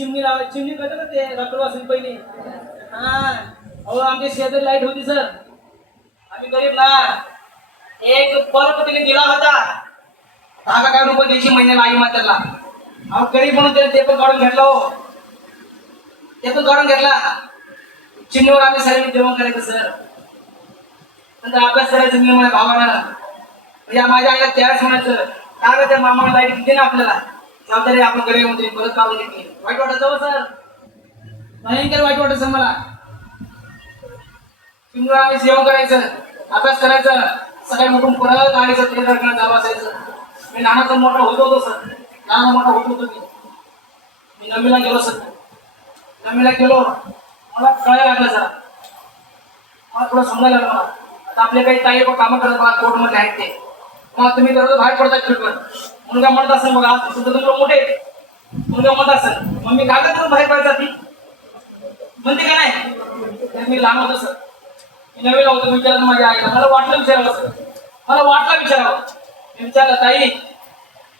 चिमणी लावायची, चिमणी कळतं ना ते रखडू असेल पहिली. हा अहो आमच्या शेजारी लाईट होती सर, आम्ही गरीब ना, एक बल्ब तिने दिला होता 10 रुपये द्यायची महिन्याला आई मात्याला. अहो गरीब म्हणून ते पण काढून घेतला हो, ते पण काढून घेतला. चिमणीवर आम्ही सगळ्यांनी जेवण करायचं सर, नंतर अभ्यास करायचं मी माझ्या भावानं. या माझ्या आईला त्याच म्हणायचं का त्या मामाला लाईट दिली ना आपल्याला, जबाबदारी आपण गरीब म्हणते परत काढून घेतली. वाईट वाटत हो सर, भयंकर वाईट वाटत सर मला. चिमणीवर आम्ही जेवण करायचं, अभ्यास करायचं, सकाळी मोठून परत गाडीचं तेल रडणं चालू असायचं. मी लहानाचा मोठा होतो सर, लहान मोठा होत होतो मी 9वीला गेलो सर. 9वीला गेलो, मला कळायला लागलं सर, मला थोडं समजायला लागलं मला. आता आपले काही ताई कामं करत बघा कोर्टमध्ये आहेत ते, मग तुम्ही दररोज बाहेर पडतात फिरवर. मुलगा म्हणत असेल बघा तुमचं तुमचं मोठे मुलगा म्हणत असेल मग मी काय करून बाहेर पडतात ती म्हणते का नाही. मी लहान होतो सर, मी 9वीला होतो. विचारलं माझ्या आईला, मला वाटलं विचारावं सर, मला वाटलं विचारावं. मी विचारलं ताई,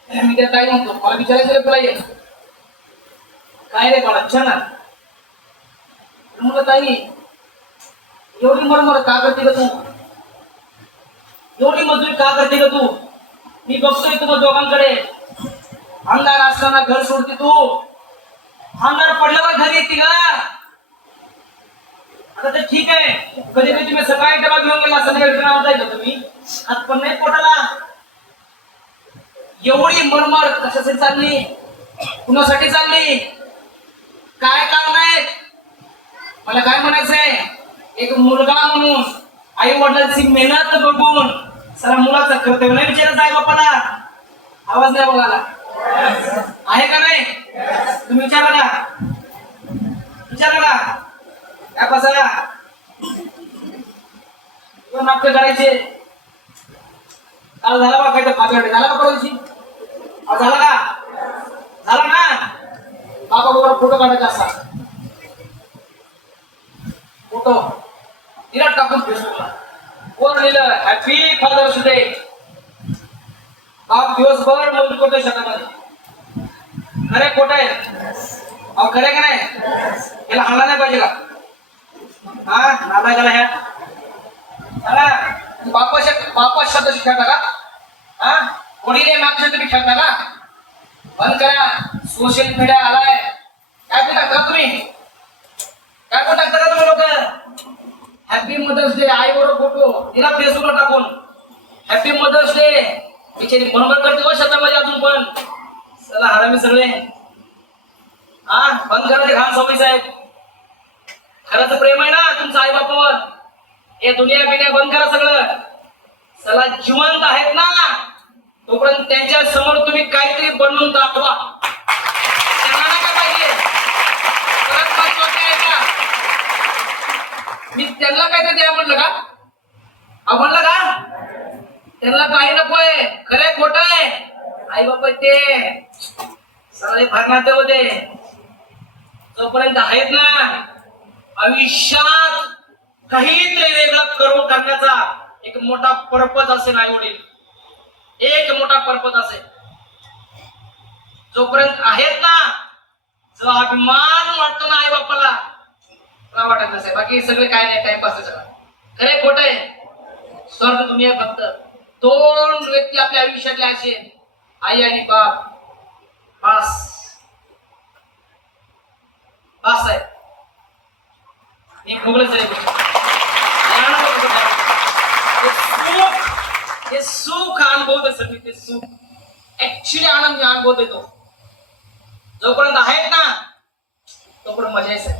मी त्या ताई म्हणतो मला विचारायचं तुला ये काय रे बाळा छान आहे. म्हटलं ताई एवढी मरमर का करते का तू, एवढी मजुरी का करते का तू. मी बघतोय तुम्हा दोघांकडे, अंधार असताना घर सोडते तू, अंधार पडल्यावर घरी येते का. आता ते ठीक आहे, कधी कधी तुम्ही सकाळी डबा घेऊन गेला संध्याकाळी ट्रेन आवताय का तुम्ही, आज पण नाही पोटाला. एवढी मरमर कशासाठी चालली, कुणासाठी चालली, काय कारण आहे. मला काय म्हणायचंय, एक मुलगा म्हणून आई वडिलांची मेहनत बघून सर मुलाचं कर्तव्य नाही विचारायचं आई बापाला. आवाज नाही बघायला आहे का नाही, तुम्ही विचारा का, विचारा का. काय बसा नाट्य करायचे. काल झाला बा काय तर पाचगडे झाला का परवाची, झाला का, झाला ना. बाबा बरोबर फोटो काढायचा असा फोटो विराट टाकून फेसबुकला वर लिहिलं हॅपी फादर्स डे. बाप दिवसभर मजूर करतोय शेतामध्ये. खरे खोट आहे, अहो खरे का नाही, याला हल्ला नाही पाहिजे का. हा नाला गेला ह्या बापा शब्द खेळता का, हा वडील नाम तुम्ही खेळता का. बंद करा, सोशल मीडिया आलाय. काय पण टाकता तुम्ही, काय पण टाकता का तुम्ही लोक. हॅपी मदर्स डे आई बरोबर फोटो तिला फेसबुकला टाकून हॅपी मदर्स डे. बिचारी बरोबर करते हो शेतामध्ये अजून पण. चला हरामी सगळे, हा बंद करा ते घाण सवयी साहेब. खरंच प्रेम आहे ना तुमचं आई बापावर, हे दुनिया बिनिया बंद करा सगळं. चला जिवंत आहेत ना तोपर्यंत त्यांच्या समोर तुम्ही काहीतरी बनवून दाखवा. त्यांना काय पाहिजे, मी त्यांना काहीतरी द्या म्हणलं का, म्हणलं का त्यांना काही नकोय. खरे खोट आहे, आई बाबा ते सगळे भरणाते होते. जोपर्यंत आहेत ना आयुष्यात काहीतरी वेगळं करून टाकण्याचा एक मोठा पर्पज असेल. आई वडील एक मोठा पर्पज असेल. जोपर्यंत आहेत ना, जो अभिमान वाटतो ना आई बापाला वाटत नसेल. बाकी सगळे काय नाही टाइमपास सगळं. खरे खोट आहे, स्वर्ग दुनिया फक्त 2 व्यक्ती आपल्या आयुष्यातले असे, आई आणि बाप. बस बस आहे. मी भोगलंच आहे हे सुख अनुभवत सर मी. ते सुख ऍक्च्युली आनंद अनुभवत येतो. जोपर्यंत आहेत ना तोपर्यंत मजा आहे.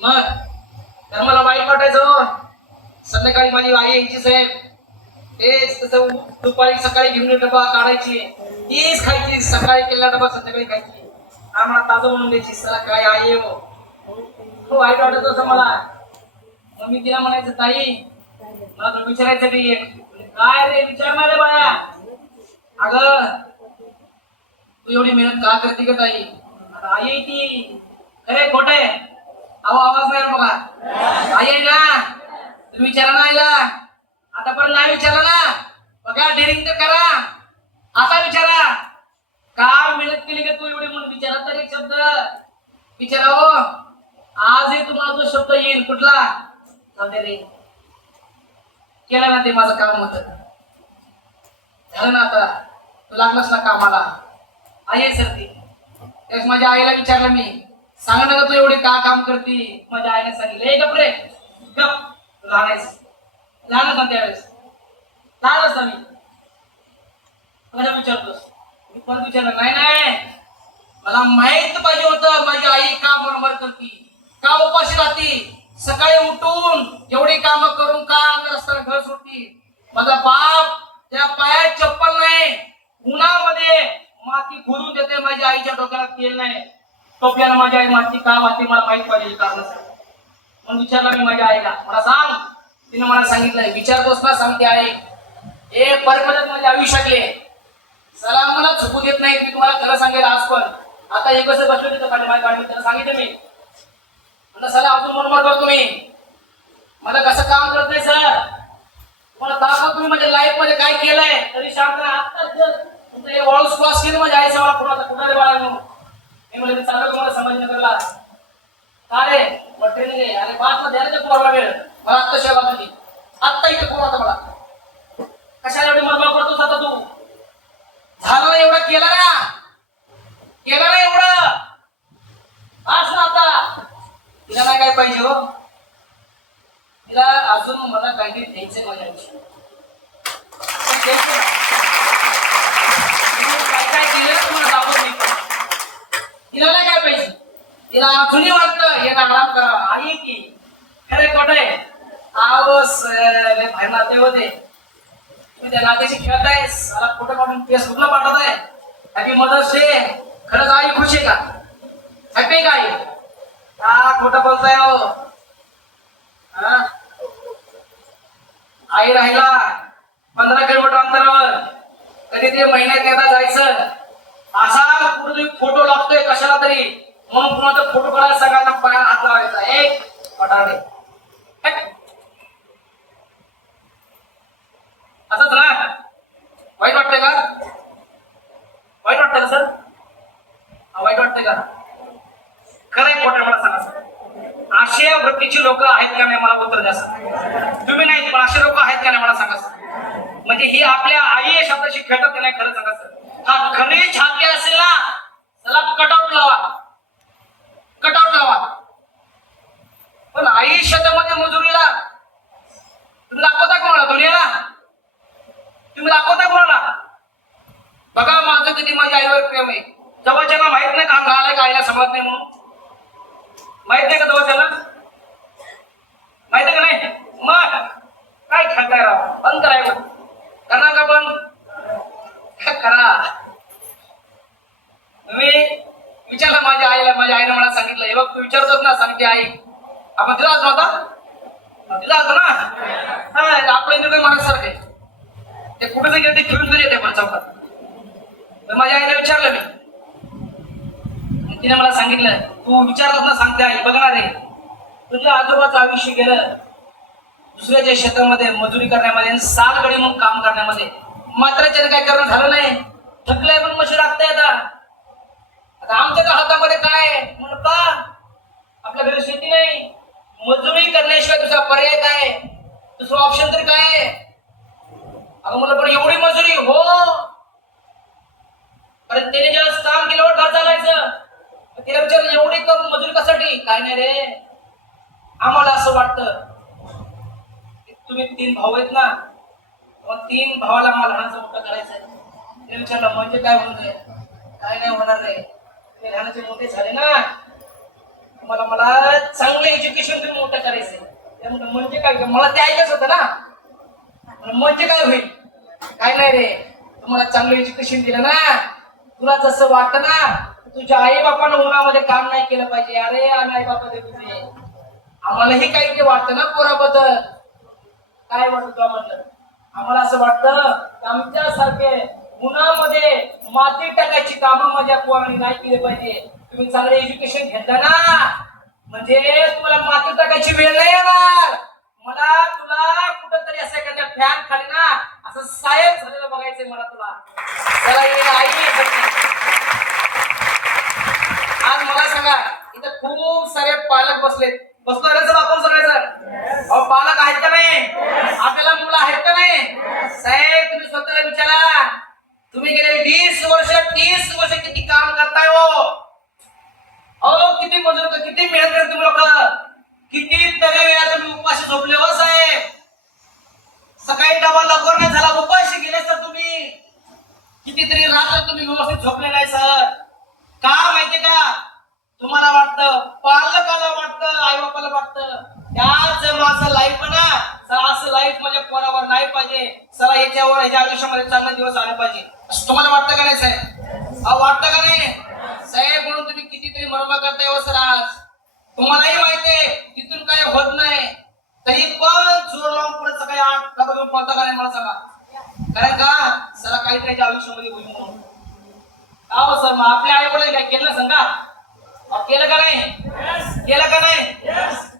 मग तर मला वाईट वाटायचं संध्याकाळी माझी आई यायची साहेब, तेच तसं दुपारी सकाळी घेऊन डबा काढायची, तीच खायची. सकाळी केलेला डबा संध्याकाळी खायची, आम्हाला ताजं म्हणून द्यायची. सला काय आई हो, वाईट वाटत असं मला. मग मी तिला म्हणायचं ताई मला तर विचारायचं काही काय रे विचारणार रे बाया. अगं तू एवढी मेहनत का करते का ताई. आता आई ती खरे खोट आहे. अहो आवाज नाही बघा, आई आहे ना तुम्ही विचारा ना आईला. आतापर्यंत नाही विचारला ना, बघा डेअरिंग तर करा. आता विचारा का मेहनत केली का तू एवढी विचारा हो, आजही तुम्हाला जो शब्द येईल कुठला जाऊदे रे, केलं ना ते माझं काम होत, झालं ना, आता तू लागलास ना कामाला. आई आहे सर ती. तेच माझ्या आईला विचारलं मी, सांग ना तू एवढी का काम करती. माझ्या आईने सांगितलं, हे गप रे गप, लहानच ना त्यावेळेस, लहानच ना मी. मला विचारतोस, मी पण विचारलं, नाही नाही, मला माहित पाहिजे होतं माझी आई का मरमर करती, का उपाशी राहती, सकाळी उठून एवढी कामं करून का रस्त्याला घर सोडती. माझा बाप त्या पायात चप्पल नाही, उन्हामध्ये माती घुरून देते, माझ्या आईच्या डोक्याला तेल नाही, टोपल्याला माझी आई माती का वाहते मला माहित पाहिजे कारण. मग विचारला मी माझ्या आईला, मला सांग. तिने मला सांगितलंय, विचारतोस ना, सांगते आई, हे परमनंट माझ्या आयुष्यातले सला मला झुकू देत नाही. मी तुम्हाला खरं सांगेल आज पण. आता हे कसं बसलो तिथं खाली माझ्या गाडी, त्याला सांगितलं मी, म्हणलं सला अजून मनमर करतो मी, मला कसं काम करत नाही सर, तुम्हाला दाखवा तुम्ही माझ्या लाईफ मध्ये काय केलंय. तरी शांत नाही. आता वॉल्स क्रॉस केली माझ्या आईचा, मला पुन्हा कुठं रे बाळा म्हणून मी म्हणजे चाललो तुम्हाला संभाजीनगरला. का रे ट्रेनिंग आहे, अरे बात मध्ये द्यायला पोरला वेळ, मला आत्ता शेवा तुझी, आत्ता इथे कोण आता मला कशाला एवढी मरमर करतोस आता तू. झालं ना एवढं, केलं ना, केलं ना एवढं, आज ना आता. तिला नाही काय पाहिजे हो, तिला अजून मला काहीतरी द्यायचंय माझ्या आयुष्यात. काय काय केलं ना तुम्हाला दाखवत मी. तिला नाही काय पाहिजे, तिला अजूनही वाटतं हे आराम करा. आई की खरे खोटं आहे, आवस भाई नाते होते, तुम्ही त्या नात्याशी खेळतायस, मला फोटो काढून फेसबुकला पाठवताय, हॅपी मदर्स डे. खरंच आई खुश आहे का, हॅपी आहे का आई. हा खोटं बोलताय हो. आई राहिला 15 किलोमीटर अंतरावर, कधी ते महिन्यात एकदा जायचं, असा पूर्ण फोटो लागतोय कशाला तरी, म्हणून कुणाचा फोटो काढायला सगळ्यांना पायात हात लावायचा, एक पटाडे असंच ना. वाईट वाटतंय का, वाईट वाटतंय का सर, वाईट वाटतंय का. खरंय खोटं मला सांगा सर, अशा वृत्तीची लोक आहेत का नाही मला उत्तर द्या सर. तुम्ही नाही पण असे लोक आहेत का नाही मला सांगा सर. म्हणजे ही आपल्या आई या शब्दाशी खेळतात का नाही खरं सांगा सर. हा खरी छाती असेल ना, चला कटआउट लावा, कटआउट लावा. पण आई शब्दामध्ये मजुरीला तुम्ही दाखवता कोणाला दुनियाला, तुम्ही दाखवता कोणाला. बघा माझं किती माझ्या आईवर प्रेम आहे. जवळच्याला माहित नाही का आलाय का आईला समजत नाही म्हणून, माहित नाही का जवळच्याला, माहित आहे का नाही. मग काय खेळताय राव, बंद करायचं, करणार का बंद करा. तुम्ही विचारलं माझ्या आईला, माझ्या आईने मला सांगितलं, हे बघ तू विचारतोस ना, सांगते आई आपण दिला होता, दिला होता ना. आपलं इंद्र महाराजसारखे ते कुठे गेले ते खेळून घरी येते पण चौकात. तर माझ्या आईला विचारलं मी, तिने मला सांगितलं, तू विचारलं ना, सांगते आई बघणार रे, तुझ्या आजोबाचं आयुष्य गेलं दुसऱ्याच्या शेतामध्ये मजुरी करण्यामध्ये, सालगडी म्हणून काम करण्यामध्ये, मात्र त्याने काय करणं झालं नाही, थकलंय पण मशी लागतंय. आता आमच्या हातामध्ये काय म्हणून का, आपल्या घरी शेती नाही, मजुरी करण्याशिवाय दुसरा पर्याय काय, दुसरं ऑप्शन तरी काय. अगं मला पण एवढी मजुरी हो, कारण त्याने जेव्हा काम केल्यावर घर चालायचं, तिला विचार एवढी करून मजुरी कशासाठी. काय नाही रे, आम्हाला असं वाटतं तुम्ही 3 भाऊ आहेत ना, मग 3 भावाला आम्हाला लहानचं मोठं करायचं आहे. तिला विचारलं म्हणजे काय होणार, काय नाही होणार रे, ते लहानाचे मोठे झाले ना, मला चांगलं एज्युकेशन देऊन मोठं करायचंय. त्यामुळे म्हणजे काय, मला ते ऐकायचं होतं ना, म्हणजे काय होईल. काय नाही रे, तुम्हाला चांगलं एज्युकेशन दिलं ना, तुला जसं वाटतं ना, तुझ्या आई बापानं उन्हामध्ये काम नाही केलं पाहिजे. अरे आम्ही आई बापा तुझे, आम्हालाही काही ते वाटतं ना पोराबद्दल. काय वाटतं म्हटलं, आम्हाला असं वाटतं आमच्यासारखे उन्हामध्ये माती टाकायची कामं माझ्या पोरांनी नाही केली पाहिजे. तुम्ही चांगलं एज्युकेशन घेतलं ना, म्हणजे तुम्हाला माती टाकायची वेळ नाही येणार. मला तुला कुठंतरी असं एखाद्या फॅन खाली ना असं साहेब झालेलं बघायचंय मला तुला. त्याला आई आज मला सांगा, तिथे खूप सारे पालक बसलेत. बसलो रे सर आपण सगळेजण. अहो पालक आहेत का नाही? आपल्याला मुलं आहेत का नाही? साहेब तुम्ही स्वतःला विचारा. तुम्ही गेले 20 वर्ष 30 वर्ष किती काम करताय हो? अहो किती मजूर किती मेहनत करते तुम्ही लोक. किती तरी वेळा तुम्ही उपाशी झोपले हो साहेब. सकाळी डबा लवकर नाही झाला उपाशी गेले सर तुम्ही. कितीतरी रात्र तुम्ही व्यवस्थित झोपले नाही सर. का माहितीये का? तुम्हाला वाटतं, पालकाला वाटतं, आई बापाला वाटतं त्याच माझं लाईफ ना सर असं लाईफ माझ्या पोरावर नाही पाहिजे. सर याच्यावर ह्याच्या आयुष्यामध्ये चांगले दिवस आले पाहिजे असं तुम्हाला वाटतं का नाही साहेब? वाटतं का नाही साहेब? म्हणून तुम्ही कितीतरी मरमा करताय हो सर. आज तुम्हालाही माहितीये तिथून काय होत नाही तरी पण जोर लावून पुढे सकाळी 8 डबा घेऊन पळता का नाही मला सांगा. कारण का सर काहीतरी आयुष्यामध्ये होईल म्हणून. का हो सर मग आपल्या आई वडील काय केलं सांगा? केलं का नाही? केलं का नाही?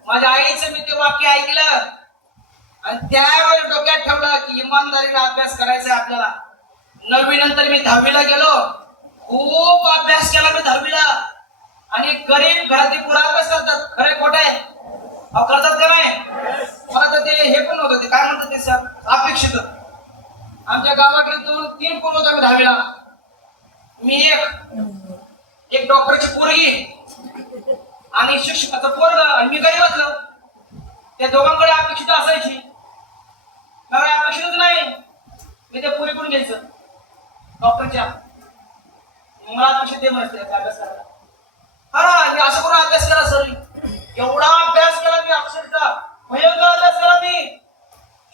माझ्या आईचं मी ते वाक्य ऐकलं आणि त्यावेळेस डोक्यात ठेवलं की इमानदारीला अभ्यास करायचा आपल्याला. 9वी नंतर मी 10वीला गेलो. खूप अभ्यास केला मी 10वीला. आणि गरीब घरातील पुरा अभ्यास करतात. खरे खोट आहे? करतात का नाही? मला तर ते हे पण होतं ते काय म्हणतात ते सर अपेक्षित. आमच्या गावाकडे 2-3 पोरं होते 10वीला. मी एक डॉक्टरची पोरगी आणि शिक्षकाचं पोरग आणि मी गरीब असलो. त्या दोघांकडे अपेक्षित असायची. मला अपेक्षितच नाही. मी त्या पोरीकडून घ्यायचं डॉक्टरच्या. मला अपेक्षित दे म्हणते अभ्यास करायला. हा मी असं करून अभ्यास केला सर. एवढा अभ्यास केला मी अक्षरशः भयंकर अभ्यास केला मी.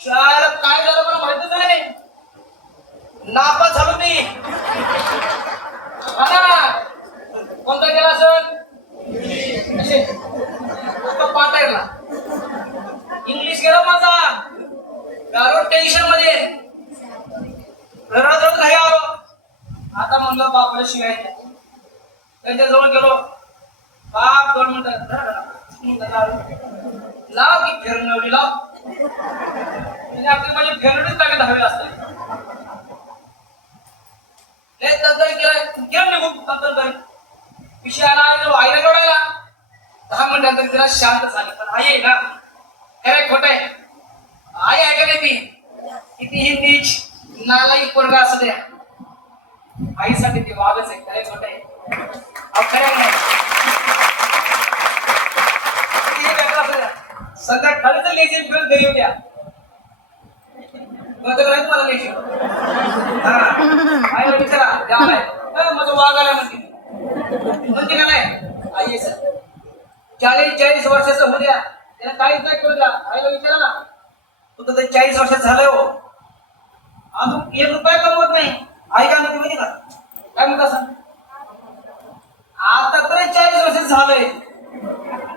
शाळेला काय झालं मला माहितच नाही. नापास झालो मी. कोणता केला सर? पाठायला इंग्लिश गेला माझा. गारो टेन्शन मध्ये रडत नाही आलो. आता म्हणलं बापला शिवाय त्यांच्या जवळ गेलो. बाप 2 मिनिटं लाव की फेरनवली लाव. आपली माझी फेरनवलीच टाकत हवी असते. विषयाला आईला जोडायला 10 मिनिटांतर तिला शांत झाली. पण आई आहे ना खरं खोट आहे. आई आहे का नाही ती कितीही नीच नालायक पोरगा असू द्या आईसाठी ती वागच आहे. खरं खोट आहे? खरं नाही. सध्या खाली तर लेझी फिरत घरी द्या मला लेझी. हा आईला विचारा द्या माझं वाघ आला म्हणते का नाही? आई सर 40-40 वर्षाचं होऊ द्या त्याला काहीच नाही करू द्या. आईला विचारा ना तू तर 40 वर्षात झालंय हो अजून 1 रुपया कमवत नाही. आई काय म्हणते माहिती का? काय म्हणता सांग? आता तरी 40 वर्षात झालंय.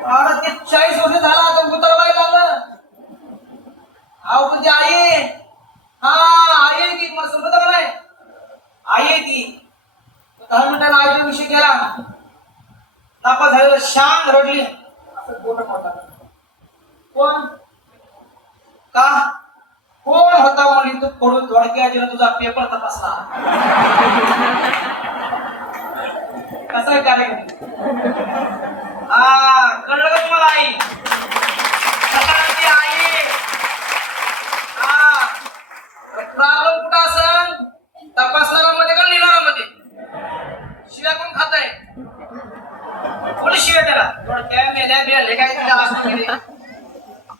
आता ते 40 वर्ष झाला आता उतरवाय लागलं. अहो पण ती आई हा आई आहे की मला समजत का नाही? आई आहे ती. 10 मिनिटांना आईचा विषय केला. नापास झालेला शांत रडली. असं बोट मोठा कोण का कोण होता म्हणे तू पडून थोडक्या तुझा पेपर तपासला. कसा आहे कार्यक्रम? हा कळलं का तुम्हाला? आई आई हा प्रॉब्लेम कुठं असेल? तपासणाऱ्यामध्ये का लिहिणाऱ्यामध्ये? शिव्या कोण खात आहे? कोणी शिव्या त्याला थोडक्या मेल्या बिले काय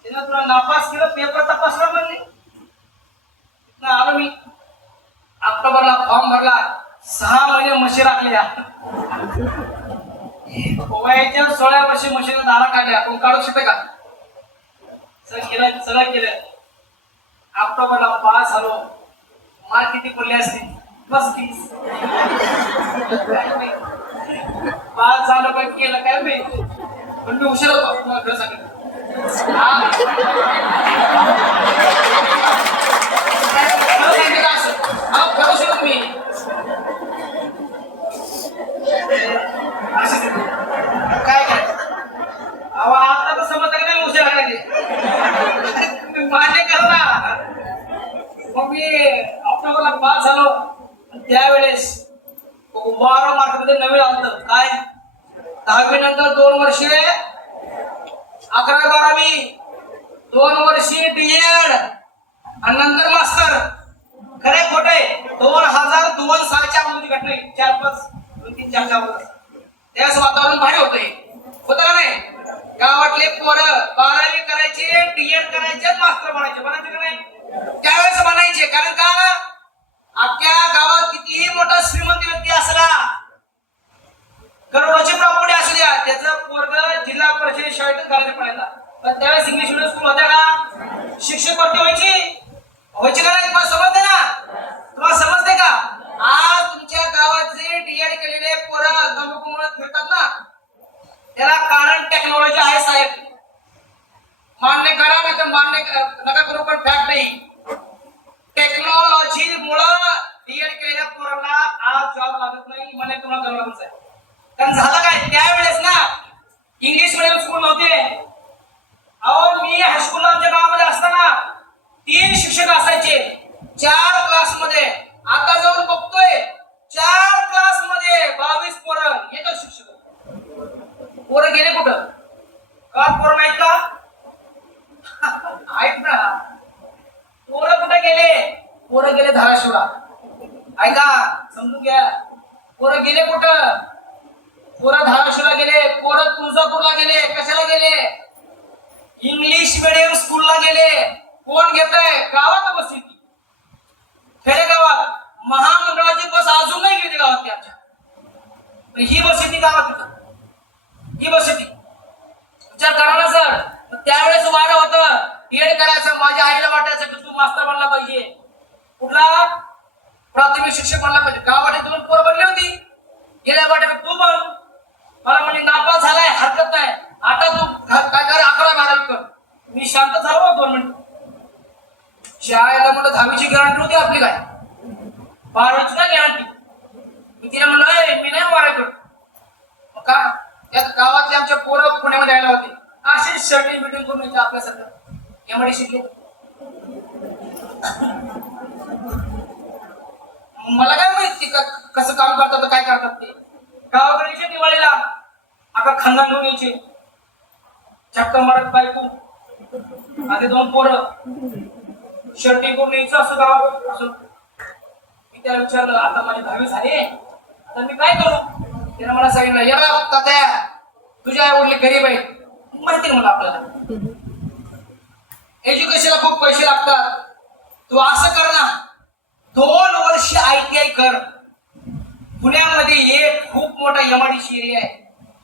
तिनं तुला नापास केलं पेपर तपासला म्हणले. आलो मी ऑक्टोबरला फॉर्म भरला. 6 महिने म्हशी राखल्या. वयाच्या 16 वर्षी म्हशीनं दारा काढल्या. कोण काढू शकते का? सगळं केलं. ऑक्टोबरला पास झालो. मार्क किती पडले असतील? 35. पास झालं पण केलं काय माहिती. पण मी हुशार होतो तुम्हाला खरं सांगितलं. करू शकत मी काय करायचं? आता तर समजत का नाही हुशार आहे मान्य कर ना. मग मी ऑक्टोबरला पास झालो. त्यावेळेस 12 मार्कामध्ये नवीन आलं काय 10वी नंतर 2 वर्षे 11-12वी, 2 वर्षे डीएड आणि नंतर मास्टर. खरे खोटे 2002 सालच्या अगोदरची घटना आहे. 4-5 2-3-4 वर्ष त्यावेळेस वातावरण भारी होते, होतं का नाही? गावातले पोरं 12वी करायचे, डीएड करायचे, मास्टर बनायचे का नाही? त्यावेळेस बनायचे. कारण का अख्ख्या गावात कितीही मोठा श्रीमंत व्यक्ती असला, करोडोची प्रॉपर्टी असू द्या, त्याचं पोरग जिल्हा परिषद शाळेतच घालायचं पडायला. पण त्यावेळेस इंग्लिश मिडियम स्कूल होत्या का? शिक्षक भरती व्हायची का नाही? तुम्हाला समजते ना? तुम्हाला समजते का? आज तुमच्या गावात जे डीएड केलेले पोरं दमकुमुळे फिरतात ना, त्याला कारण टेक्नॉलॉजी आहे साहेब. मान्य करा नाही तर मान्य नका करू, पण फॅक्ट नाही. टेक्नॉलॉजी मुळे डीएड केलेल्या पोरांना आज जॉब लागत नाही. मला तुम्हाला करावं लागत आहे. कारण झालं काय, त्यावेळेस ना इंग्लिश मिडियम स्कूल नव्हते. अहो मी हायस्कूलला आमच्या गावामध्ये असताना 3 शिक्षक असायचे 4 क्लास मध्ये. आता जाऊन बघतोय 4 क्लास मध्ये 22 पोरं येतात शिक्षक. पोरं गेले कुठं? का पोरं नाहीत का? आहेत ना. पोरं कुठे गेले? पोरं गेले धाराशिवला. ऐका, समजून घ्या. पोरं गेले कुठं? पोरं धाराशिवला गेले, पोरं तुळजापूरला गेले. कशाला गेले? इंग्लिश मिडियम स्कूलला गेले. कोण घेतय? गावात बस येते. खेडेगावात महामंडळाची बस अजून नाही गेली गावात त्याच्या. ही बस येते गावात, ही बस येते. विचार करा ना सर. त्यावेळेस वारं होतं डीएड करायचं. माझ्या आईला वाटायचं की तू मास्टर बनला पाहिजे. कुठला? प्राथमिक शिक्षक बनला पाहिजे. गावाने 2 पोरं बनली होती. गेल्या वाट्यात तू बन. मला म्हणजे नापास झालाय, हरकत नाही. आता तू काय कर, 11-12वी कर. मी शांत झालो 2 मिनिट. शाळेला म्हणलं 10वीची गॅरंटी होती आपली, काय 12वीची नाही गॅरंटी. मी तिला म्हणलं मी नाही 12वी करतो. का? त्या गावातले आमच्या पोरं पुण्यामध्ये आले होते. अशी शर्टी मिटिंग करून येते आपल्यासारखं एमआयडी शिकले. मला काय माहिती कसं काम करतात, काय करतात ते. गावाकडे दिवाळीला आता खानदान घेऊन यायचे. चक्क मारत बायको आधी 2 पोरं शर्टी करून यायचं असं गाव असं. मी त्याला विचारलं आता माझी 10वी झाली, आता मी काय करू? त्याने मला सांगितलं या तात्या तुझ्या आई वडील गरीब आहेत. माहिती ना मला आपल्याला एज्युकेशनला खूप पैसे लागतात. तू असं कर ना 2 वर्ष ITI कर. पुण्यामध्ये एक खूप मोठा एमआयडीसी एरिया आहे.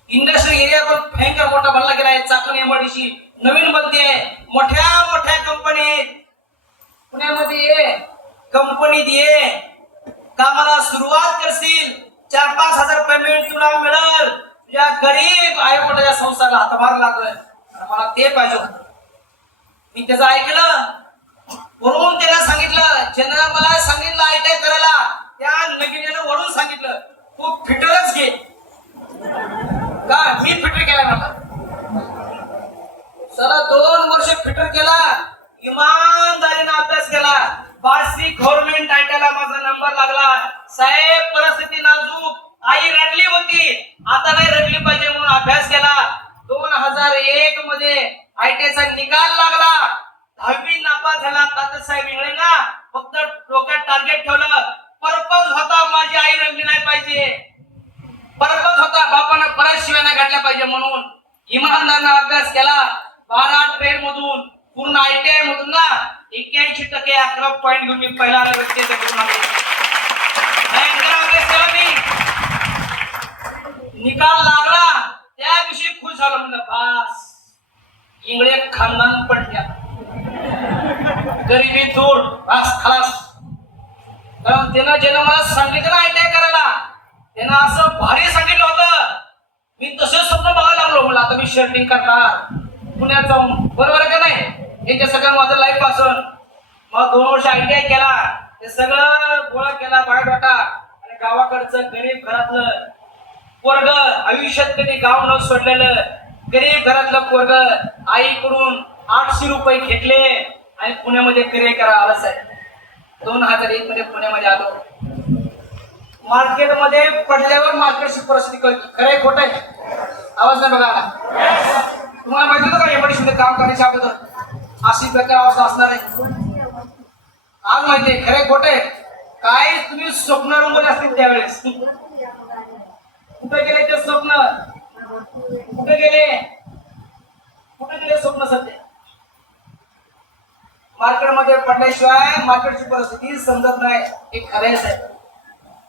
इंडस्ट्रियल एरिया पण भयंकर मोठा बनला गेला आहे. चाकण एमआयडीसी नवीन बनते आहे. मोठ्या मोठ्या कंपनी आहेत पुण्यामध्ये. ये कंपनीत ये, कामाला सुरुवात करशील. 4-5 हजार पेमेंट तुला मिळेल. तुझ्या गरीब आई वडिलांच्या संसाराला हातभार लागल. मला ते पाहिजे होतं. मी त्याचं ऐकलं. वरून त्याला सांगितलं, ज्यानं मला सांगितलं ITI करायला त्या नगिनीनं वरून सांगितलं तू फिटरच घे. का? मी फिटर केला मला. सर 2 वर्ष फिटर केला. इमानदारीने अभ्यास केला. बार्शी गव्हर्नमेंट ITIला माझा नंबर लागला. साहेब परिस्थिती नाजूक. आई रडली होती. आता नाही रडली पाहिजे म्हणून अभ्यास केला. 2001 मध्ये ITIचा निकाल लागला. 10वी नापास झाला. तात्या साहेब इंगळे ना फक्त डोक्यात टार्गेट ठेवलं. पर्पज होता माझी आई रडली नाही पाहिजे. पर्पज होता बापानं परत शिव्या नाही काढल्या पाहिजे म्हणून इमानदारीने अभ्यास केला. 12 ट्रेड मधून पूर्ण ITI मधून ना 81% 11 पॉईंट घेऊन मी पहिला आलो. निकाल लागला त्या दिवशी खुश झालो. म्हणलं बास इंगळे खानदान पडल्या, गरिबी दूर, बास खलास. कारण ज्यानं मला सांगितलं ना ITI करायला त्यानं असं भारी सांगितलं होतं. मी तसंच स्वप्न बघायला लागलो. मला आता मी शर्टिंग करणार पुण्यात जाऊन. बरोबर आहे का नाही? याच्या सगळं माझं लाईफ असून मग 2 वर्ष ITI केला. ते सगळं गोळा केला बायोडाटा. आणि गावाकडचं गरीब घरातलं पोरग, आयुष्यात कधी गाव न सोडलेलं गरीब घरातलं पोरग आईकडून 800 रुपये घेतले आणि पुण्यामध्ये करिअर करा आलं साहेब. 2001 मध्ये पुण्यामध्ये आलो. मार्केटमध्ये पडल्यावर मार्केटची परिस्थिती कळली. खरंय खोट आहे? आवाज नाही बघा आला. तुम्हाला माहिती होतं का एमआयडीसी मध्ये काम करण्याच्या अगोदर अशी बेकार अवस्था असणार आहे? आज माहितीये खरे खोटे काय तुम्ही स्वप्न रंगवले असतील त्यावेळेस. कुठे गेले ते स्वप्न? कुठे गेले? कुठे गेले स्वप्न सध्या? मार्केटमध्ये पडल्याशिवाय मार्केटची परिस्थिती समजत नाही. हे खरेच आहे.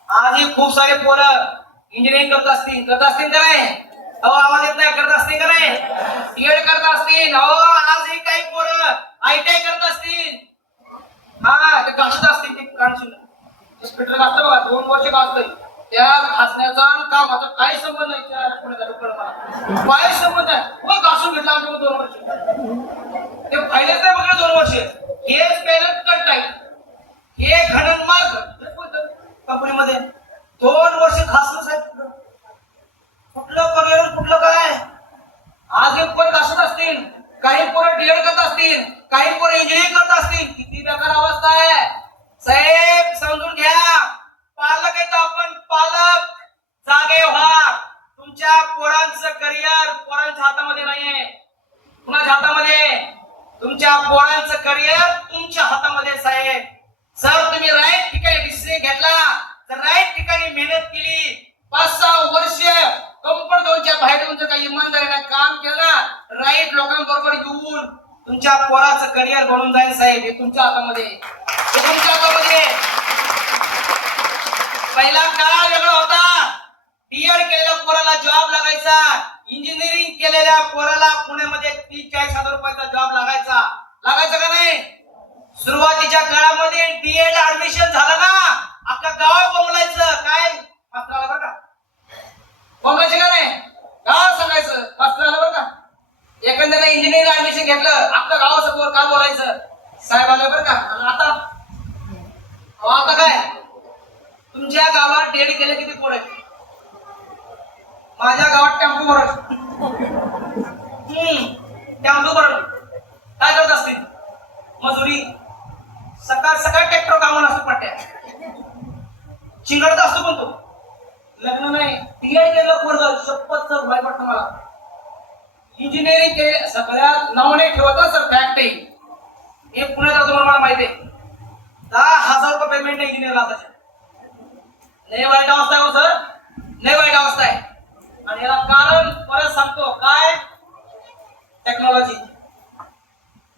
आजही खूप सारे पोरं इंजिनिअरिंग करत असतील का नाही? अहो आवाज येत नाही. करत असतील का नाही? डीएड करत असतील. अहो आजही काही पोरं आयटीआय करत असतील. हा ते घासत असतील. ते काढशील हॉस्पिटल घासतं बघा 2 वर्ष घासतंय. त्या घासण्याचा कामाचा काही संबंध नाही. काय संबंध आहे? मग घासून घेतला आमच्या 2 वर्ष. ते फायदेच नाही बघा 2 वर्ष. हेच मेहनत कट आहे. हे घडण मार्ग कंपनीमध्ये 2 वर्ष घासलं साहेब. कुठलं करिअर कुठलं काय? आज एक पोरं घासत असतील. काही पोरं डीएड करत असतील. काही पोरं इंजिनिअरिंग करत असतील. किती बेकार अवस्था आहे साहेब. समजून घ्या. पालक आहेत आपण. पालक जागे व्हा. तुमच्या पोरांचं करिअर पोरांच्या हातामध्ये नाहीये. कुणाच्या हातामध्ये? तुमच्या पोरांचं करिअर तुमच्या हातामध्ये साहेब. जर तुम्ही राईट ठिकाणी डिसिजन घेतला, जर राईट ठिकाणी मेहनत केली, 5-6 वर्ष कम्फर्ट झोनच्या बाहेर येऊन जर काही इमानदारीने काम केलं, राईट लोकांबरोबर येऊन तुमच्या पोराचं करिअर बनून जाईल साहेब. हे तुमच्या हातामध्ये. हे तुमच्या हातामध्ये. पहिला काळ वेगळा होता. डीएड केलेल्या पोराला जॉब लागायचा. इंजिनिअरिंग केलेल्या पोराला पुण्यामध्ये 30-40 हजार रुपयाचा जॉब लागायचा. लागायचा का नाही? सुरुवातीच्या काळामध्ये डीएड ऍडमिशन झालं ना, अख्खा गाव बोंबलायचं. काय मास्तर बरं का? बोंबलायचे का नाही? गाव सांगायचं मास्तर आलं बरं का? एखाद्याने इंजिनिअरिंग ऍडमिशन घेतलं, अख्खा गावासमोर काय बोलायचं? साहेब आले बरं का? आता काय? तुमच्या गावात डीएड केले किती पोरं आहेत? माझ्या गावात टेम्पो भरत. टेम्पो भरत काय करत असतील? मजुरी. सकाळ सकाळ ट्रॅक्टर कामाला असतो. पट्ट्या चिंगडत असतो. पण तो लग्न नाही. डीएड केलं पोरं शपथ सर भय पडतं मला. इंजिनिअरिंग केले सगळ्यात नाव नाही ठेवत सर. फॅक्ट आहे हे. पुण्यात राहतो मला माहिती आहे. 10,000 रुपये पेमेंट आहे इंजिनिअरला आता. लय वाईट अवस्था आहे सर. लय वाईट अवस्था आहे. आणि याला कारण परत सांगतो काय? टेक्नॉलॉजी.